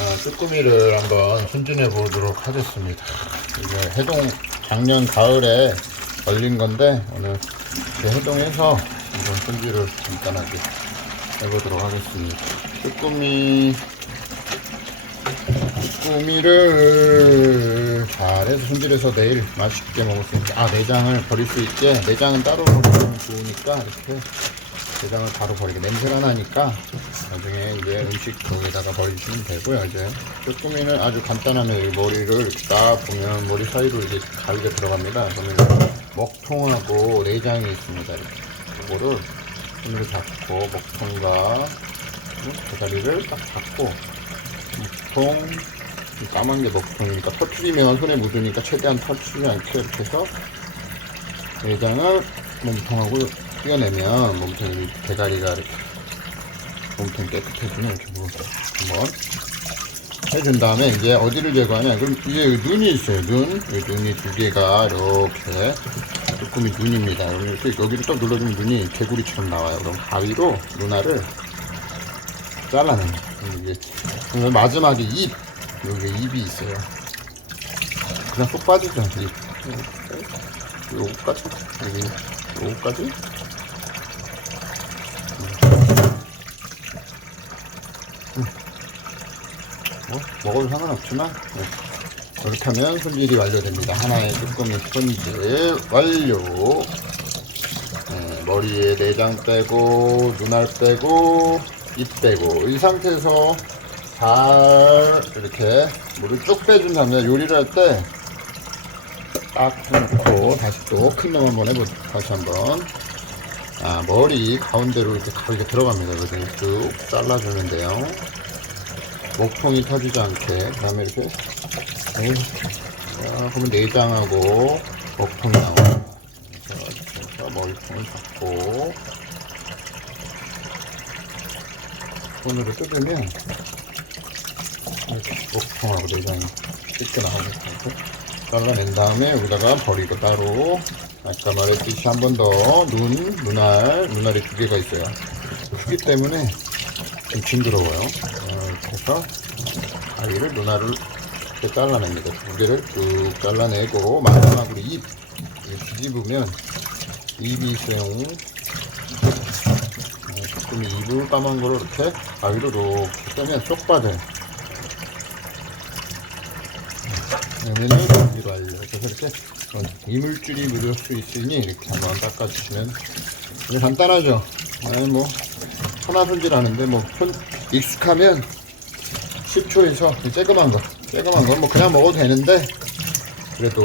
아, 쭈꾸미를 한번 손질해 보도록 하겠습니다. 이게 해동 작년 가을에 걸린 건데 오늘 해동해서 한번 손질을 간단하게 해보도록 하겠습니다. 쭈꾸미 쭈꾸미를 잘해서 손질해서 내일 맛있게 먹을 수 있게 아 내장을 버릴 수 있게 내장은 따로 버리면 좋으니까 이렇게 내장을 바로 버리게 냄새가 나니까 나중에 이제 음식 종에다가 버리시면 되고요. 이제 쭈꾸미는 아주 간단하네요 이 머리를 딱 보면 머리 사이로 이제 잘게 들어갑니다. 그러면 먹통하고 내장이 있습니다. 이거를 손으로 잡고 먹통과 대가리를 딱 잡고 먹통 이 까만 게 먹통이니까 터트리면 손에 묻으니까 최대한 터트리지 않게 이렇게 해서 내장을 몸통하고 띄어내면 몸통이 대가리가 이렇게 몸통 깨끗해지면 이렇게 물어서 한번 해준 다음에 이제 어디를 제거하냐 그럼 여기 눈이 있어요 눈 눈이 두 개가 이렇게 조금이 눈입니다 이렇게 여기를 딱 눌러주면 눈이 개구리처럼 나와요 그럼 가위로 누나를 잘라내요 이게 마지막에 입 여기 입이 있어요 그냥 쏙 빠지죠 입 요거까지 여기 요거까지 뭐, 먹어도 상관없지만 네. 그렇게 하면 손질이 완료됩니다. 하나의 쭈꾸미 손질 완료. 네, 머리에 내장 빼고 눈알 빼고 입 빼고. 이 상태에서 잘 이렇게 물을 쭉 빼준 다음에 요리를 할 때딱 해놓고 다시 또 큰 놈 한번 해보 다시 한번 아 머리 가운데로 이렇게 가게 들어갑니다. 그래서 쭉 잘라주는데요. 목통이 터지지 않게 그 다음에 이렇게 네. 자, 그러면 내장하고 목통이 나와요 그래서 머리통을 잡고 손으로 뜯으면 목통하고 내장이 찢겨나가고 이렇게 잘라낸 다음에 여기다가 버리고 따로 아까 말했듯이 한 번 더 눈, 눈알, 눈알이 두 개가 있어요. 크기 때문에 좀 징그러워요. 어, 해서 가위를 눈알을 이렇게 잘라냅니다. 두 개를 쭉 잘라내고 마지막으로 입. 뒤집으면 입이 있어요. 네, 조금 입을 까만 거를 이렇게 가위로 이렇게 빼면 쏙 빠져요 그러면은 완료. 그래서 이렇게 어, 이물질이 묻을 수 있으니 이렇게 한번 닦아주시면 이게 간단하죠. 아니 뭐 하나 손질하는데 뭐 손 익숙하면 10초에서 쬐끄만 거, 쬐끄만 건뭐 그냥 먹어도 되는데 그래도